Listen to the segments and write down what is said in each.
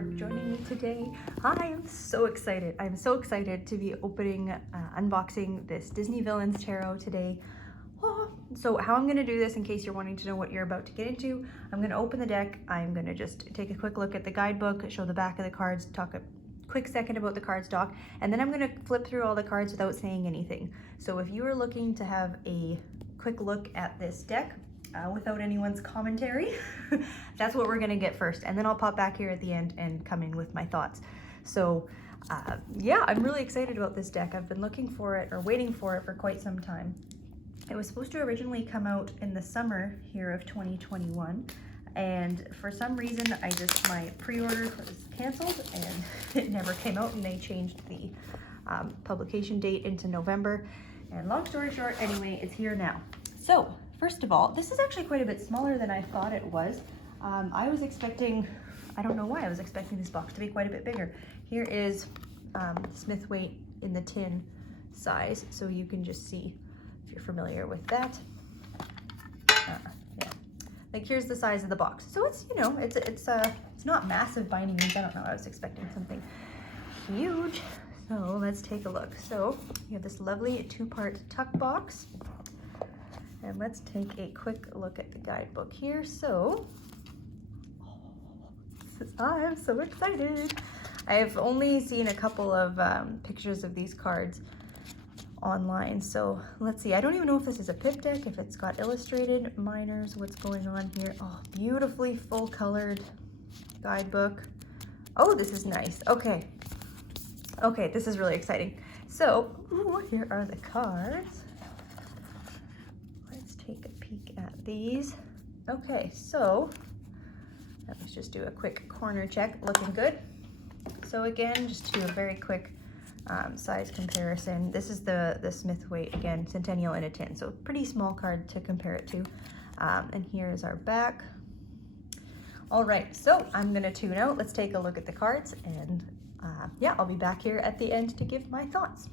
for joining me today. I am so excited. I'm so excited to be unboxing this Disney Villains Tarot today. So how I'm going to do this, in case you're wanting to know what you're about to get into, I'm going to open the deck. I'm going to just take a quick look at the guidebook, show the back of the cards, talk a quick second about the cardstock, and then I'm going to flip through all the cards without saying anything. So if you are looking to have a quick look at this deck without anyone's commentary, that's what we're going to get first, and then I'll pop back here at the end and come in with my thoughts. So yeah, I'm really excited about this deck. I've been looking for it, or waiting for it, for quite some time. It was supposed to originally come out in the summer here of 2021, and for some reason my pre-order was canceled and it never came out, and they changed the publication date into November. And long story short, anyway, it's here now. So first of all, this is actually quite a bit smaller than I thought it was. I was expecting, I don't know why, I was expecting this box to be quite a bit bigger. Here is Smith weight in the tin size, so you can just see if you're familiar with that. Yeah, like here's the size of the box. So it's, you know, it's not massive by any means. I don't know, I was expecting something huge. So let's take a look. So you have this lovely two-part tuck box. And let's take a quick look at the guidebook here. So, I'm so excited. I've only seen a couple of pictures of these cards online. So let's see. I don't even know if this is a pip deck, if it's got illustrated minors, what's going on here. Oh, beautifully full-colored guidebook. Oh, this is nice. Okay. Okay, this is really exciting. So, ooh, here are the cards. Take a peek at these. Okay, so let's just do a quick corner check. Looking good. So again, just to do a very quick size comparison. This is the Smith weight, again, Centennial in a tin, so pretty small card to compare it to. And here's our back. All right, so I'm gonna tune out. Let's take a look at the cards, and yeah, I'll be back here at the end to give my thoughts.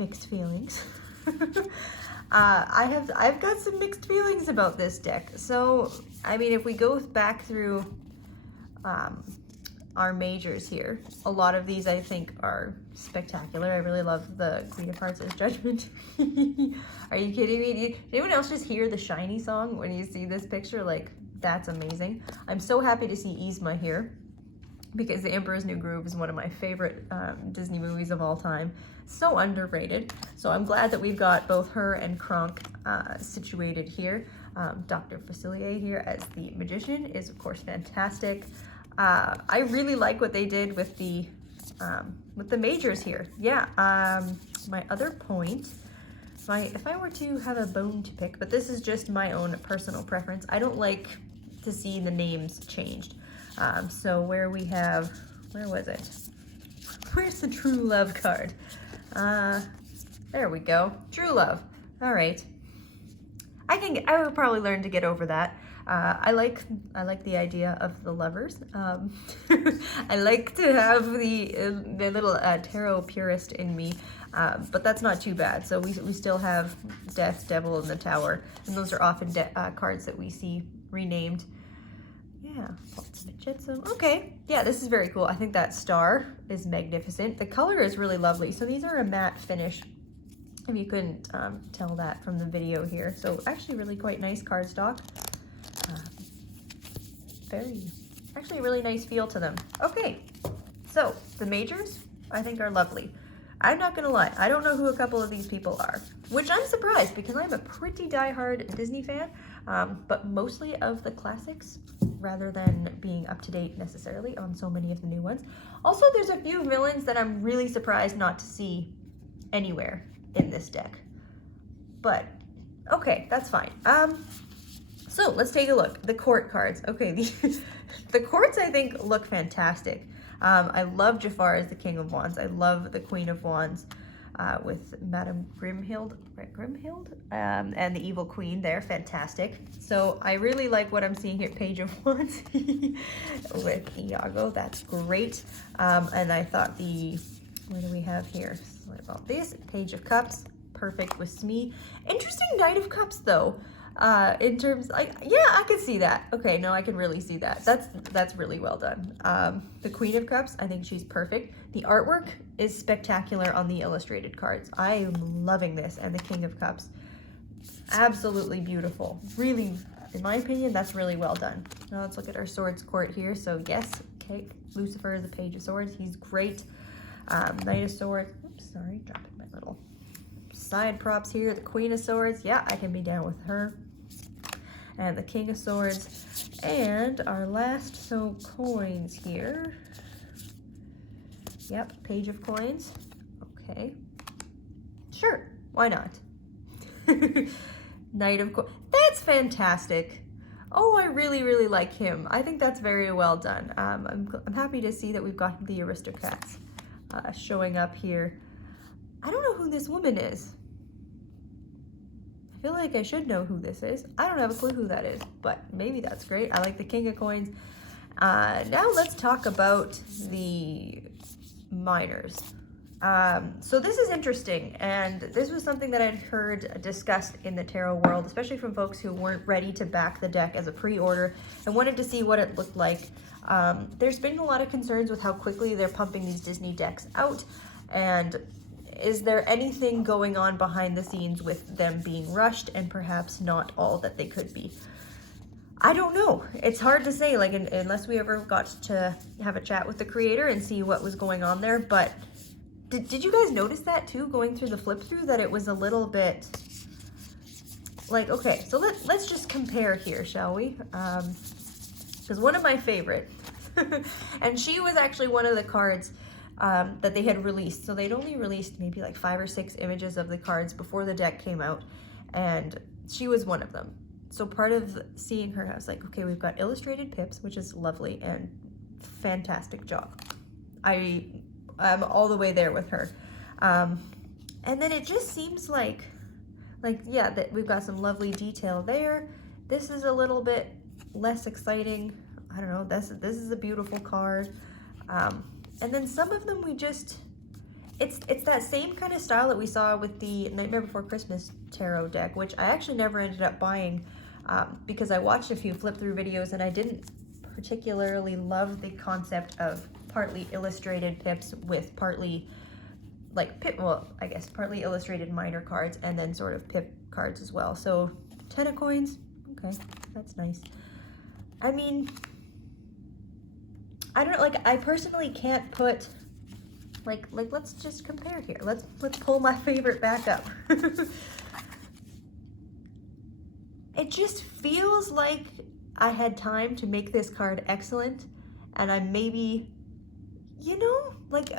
mixed feelings. I've got some mixed feelings about this deck. So, I mean, if we go back through our majors here, a lot of these I think are spectacular. I really love the Queen of Hearts as Judgment. Are you kidding me? Did anyone else just hear the Shiny song when you see this picture? Like, that's amazing. I'm so happy to see Yzma here, because The Emperor's New Groove is one of my favorite Disney movies of all time. So underrated. So I'm glad that we've got both her and Kronk situated here. Dr. Facilier here as the Magician is, of course, fantastic. I really like what they did with the majors here. Yeah, my other point, if I were to have a bone to pick, but this is just my own personal preference, I don't like to see the names changed. So where we have, where was it? Where's the True Love card? There we go. True Love. All right. I will probably learn to get over that. I like the idea of the lovers. I like to have the little tarot purist in me, but that's not too bad. So we still have Death, Devil, and the Tower, and those are often cards that we see renamed. Yeah, okay. Yeah, this is very cool. I think that star is magnificent. The color is really lovely. So these are a matte finish, if you couldn't tell that from the video here. So actually really quite nice cardstock. Actually a really nice feel to them. Okay, so the majors I think are lovely. I'm not gonna lie, I don't know who a couple of these people are, which I'm surprised because I'm a pretty diehard Disney fan, but mostly of the classics rather than being up to date necessarily on so many of the new ones. Also, there's a few villains that I'm really surprised not to see anywhere in this deck, but okay, that's fine. So let's take a look. The court cards. Okay, the courts I think look fantastic. I love Jafar as the King of Wands. I love the Queen of Wands with Madame Grimhild, right? Grimhild, and the Evil Queen there. Fantastic. So I really like what I'm seeing here. Page of Wands with Iago. That's great. And I thought what do we have here? What about this? Page of Cups. Perfect with Smee. Interesting Knight of Cups though. In terms, yeah, I can see that. Okay, no, I can really see that. That's really well done. The Queen of Cups, I think she's perfect. The artwork is spectacular on the illustrated cards. I am loving this. And the King of Cups, absolutely beautiful. Really, in my opinion, that's really well done. Now let's look at our Swords Court here. So yes, okay, Lucifer is the Page of Swords. He's great. Knight of Swords. Oops, sorry, dropping my little side props here. The Queen of Swords, yeah, I can be down with her. And the King of Swords, and our last coins here. Yep, Page of Coins. Okay, sure, why not? Knight of Coins, that's fantastic. Oh, I really like him. I think that's very well done. I'm happy to see that we've got the aristocrats showing up here. I don't know who this woman is. I feel like I should know who this is. I don't have a clue who that is, but maybe that's great. I like the King of Coins. Now let's talk about the minors. So this is interesting, and this was something that I'd heard discussed in the tarot world, especially from folks who weren't ready to back the deck as a pre-order and wanted to see what it looked like. There's been a lot of concerns with how quickly they're pumping these Disney decks out, and is there anything going on behind the scenes with them being rushed and perhaps not all that they could be? I don't know. It's hard to say, like, unless we ever got to have a chat with the creator and see what was going on there. But did you guys notice that too, going through the flip through, that it was a little bit like, okay, so let's just compare here, shall we? Because one of my favorite, and she was actually one of the cards that they had released. So they'd only released maybe like 5 or 6 images of the cards before the deck came out, and she was one of them. So part of seeing her, I was like, okay, we've got illustrated pips, which is lovely and fantastic job. I'm all the way there with her. And then it just seems like yeah, that we've got some lovely detail there. This is a little bit less exciting. I don't know, this is a beautiful card. And then some of them it's that same kind of style that we saw with the Nightmare Before Christmas tarot deck, which I actually never ended up buying because I watched a few flip through videos and I didn't particularly love the concept of partly illustrated pips with partly like pip, well, I guess partly illustrated minor cards and then sort of pip cards as well. So 10 of coins, okay, that's nice. I mean, I don't know, like I personally can't put like let's just compare here. Let's pull my favorite back up. It just feels like I had time to make this card excellent, and I'm maybe, you know, like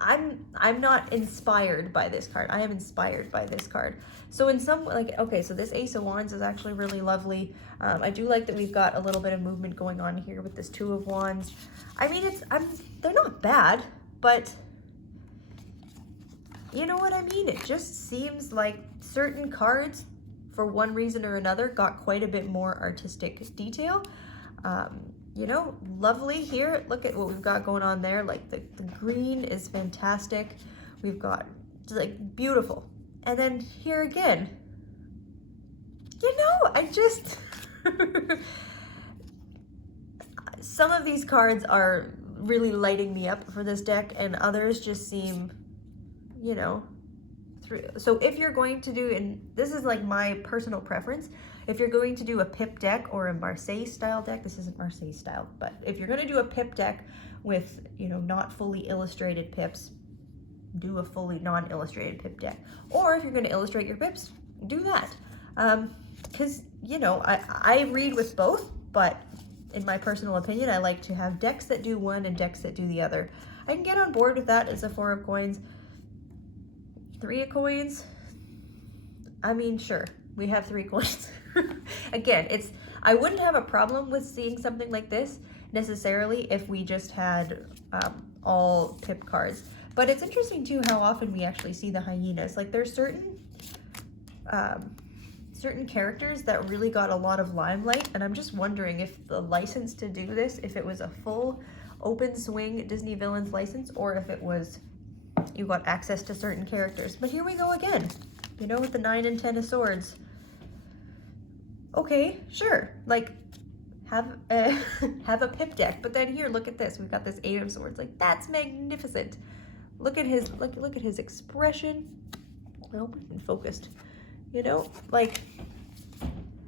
I'm not inspired by this card. I am inspired by this card. So in some, like, okay, so this Ace of Wands is actually really lovely. I do like that we've got a little bit of movement going on here with this Two of Wands. I mean, they're not bad, but you know what I mean? It just seems like certain cards, for one reason or another, got quite a bit more artistic detail. You know, lovely here. Look at what we've got going on there. Like the green is fantastic. We've got like beautiful. And then here again, you know, I just, some of these cards are really lighting me up for this deck and others just seem, you know, so if you're going to do, and this is like my personal preference, if you're going to do a pip deck or a Marseille style deck, this isn't Marseille style, but if you're going to do a pip deck with, you know, not fully illustrated pips, do a fully non-illustrated pip deck. Or if you're going to illustrate your pips, do that. Because, you know, I read with both, but in my personal opinion, I like to have decks that do one and decks that do the other. I can get on board with that as a 4 of coins. 3 of coins, I mean, sure, we have 3 coins. Again, I wouldn't have a problem with seeing something like this necessarily if we just had all pip cards. But it's interesting too how often we actually see the hyenas. Like there's certain characters that really got a lot of limelight, and I'm just wondering if the license to do this, if it was a full open swing Disney Villains license, or if it was you got access to certain characters. But here we go again, you know, with the 9 and 10 of swords. Okay, sure, like have a pip deck, but then here, look at this. We've got this 8 of swords. Like that's magnificent. Look at his look at his expression. I hope it's focused. You know, like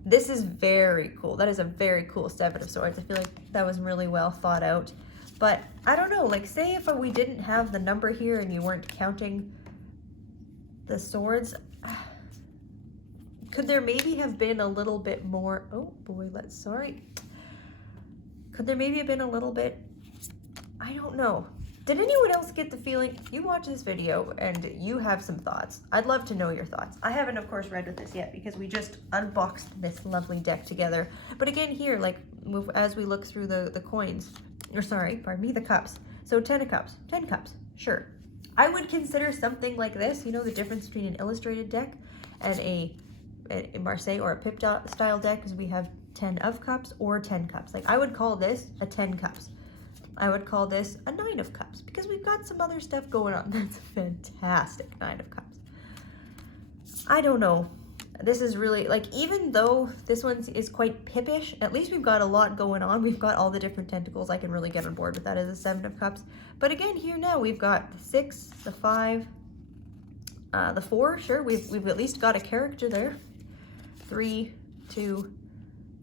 this is very cool. That is a very cool 7 of swords. I feel like that was really well thought out. But I don't know, like say if we didn't have the number here and you weren't counting the swords, could there maybe have been a little bit more, oh boy, could there maybe have been a little bit, I don't know. Did anyone else get the feeling, you watch this video and you have some thoughts? I'd love to know your thoughts. I haven't, of course, read with this yet because we just unboxed this lovely deck together. But again here, like as we look through the coins, or sorry, pardon me, the cups. So 10 of cups, 10 cups, sure. I would consider something like this, you know, the difference between an illustrated deck and a Marseille or a pip style deck is we have 10 of cups or 10 cups. Like I would call this a 10 cups. I would call this a 9 of cups because we've got some other stuff going on. That's a fantastic 9 of cups. I don't know. This is really, like, even though this one is quite pippish, at least we've got a lot going on. We've got all the different tentacles. I can really get on board with that as a 7 of cups. But again, here now we've got the 6, the 5, the 4, sure. We've at least got a character there. 3, 2,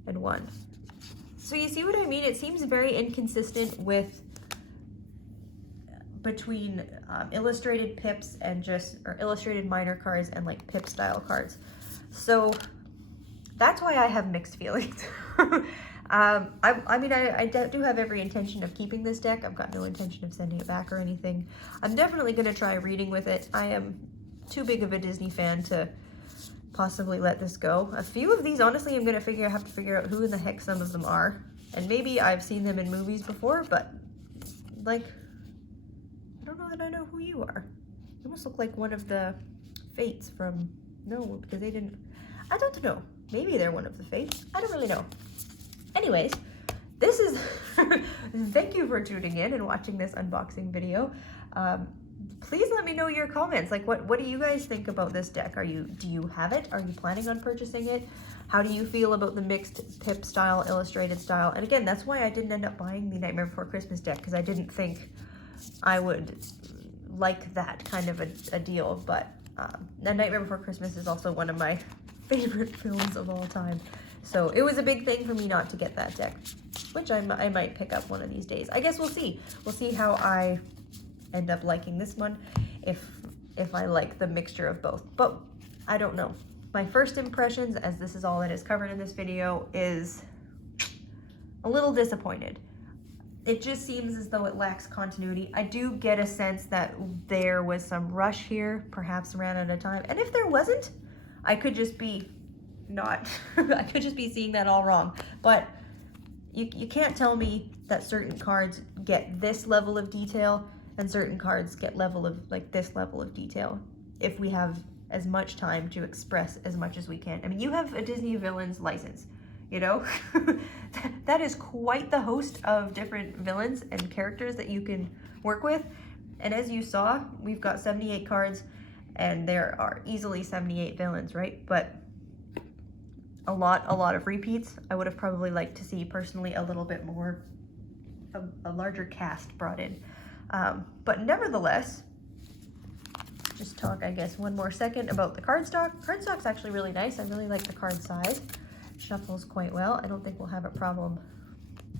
and 1. So you see what I mean? It seems very inconsistent with between illustrated pips and or illustrated minor cards and like pip style cards. So that's why I have mixed feelings. I mean, I do have every intention of keeping this deck. I've got no intention of sending it back or anything. I'm definitely going to try reading with it. I am too big of a Disney fan to possibly let this go. A few of these, honestly, I'm going to have to figure out who in the heck some of them are. And maybe I've seen them in movies before, but like, I don't know that I know who you are. You almost look like one of the Fates from, no, because they didn't, I don't know. Maybe they're one of the Fates. I don't really know. Anyways, this is, thank you for tuning in and watching this unboxing video. please let me know your comments. Like, what do you guys think about this deck? Do you have it? Are you planning on purchasing it? How do you feel about the mixed pip style, illustrated style? And again, that's why I didn't end up buying the Nightmare Before Christmas deck, because I didn't think I would like that kind of a deal. But The Nightmare Before Christmas is also one of my favorite films of all time. So it was a big thing for me not to get that deck, which I might pick up one of these days. I guess we'll see. We'll see how I end up liking this one, if I like the mixture of both. But I don't know. My first impressions, as this is all that is covered in this video, is a little disappointed. It just seems as though it lacks continuity. I do get a sense that there was some rush here, perhaps ran out of time. And if there wasn't, I could just be I could just be seeing that all wrong. But you can't tell me that certain cards get this level of detail and certain cards get this level of detail if we have as much time to express as much as we can. I mean, you have a Disney Villains license, you know? That is quite the host of different villains and characters that you can work with. And as you saw, we've got 78 cards and there are easily 78 villains, right? But a lot of repeats. I would have probably liked to see personally a little bit more, a larger cast brought in. But nevertheless, just talk, I guess, one more second about the cardstock. Cardstock's actually really nice. I really like the card size. Shuffles quite well. I don't think we'll have a problem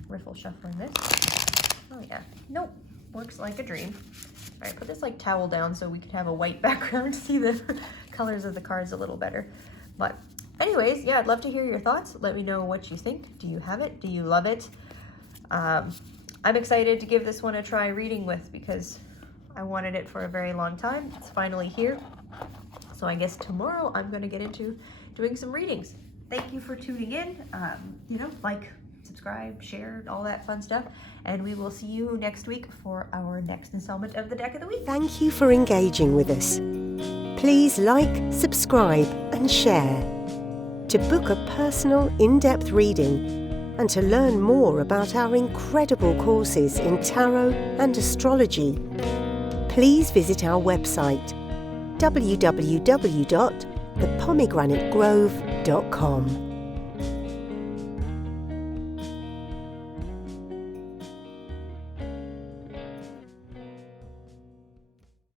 riffle shuffling this. Oh yeah, nope, works like a dream. All right, put this like towel down so we can have a white background to see the colors of the cards a little better. But anyways, yeah, I'd love to hear your thoughts. Let me know what you think. Do you have it? Do you love it? I'm excited to give this one a try reading with because I wanted it for a very long time. It's finally here. So I guess tomorrow I'm going to get into doing some readings. Thank you for tuning in. Like, subscribe, share, all that fun stuff. And we will see you next week for our next installment of the Deck of the Week. Thank you for engaging with us. Please like, subscribe and share. To book a personal, in-depth reading and to learn more about our incredible courses in tarot and astrology, please visit our website www.thepomegranategrove.com.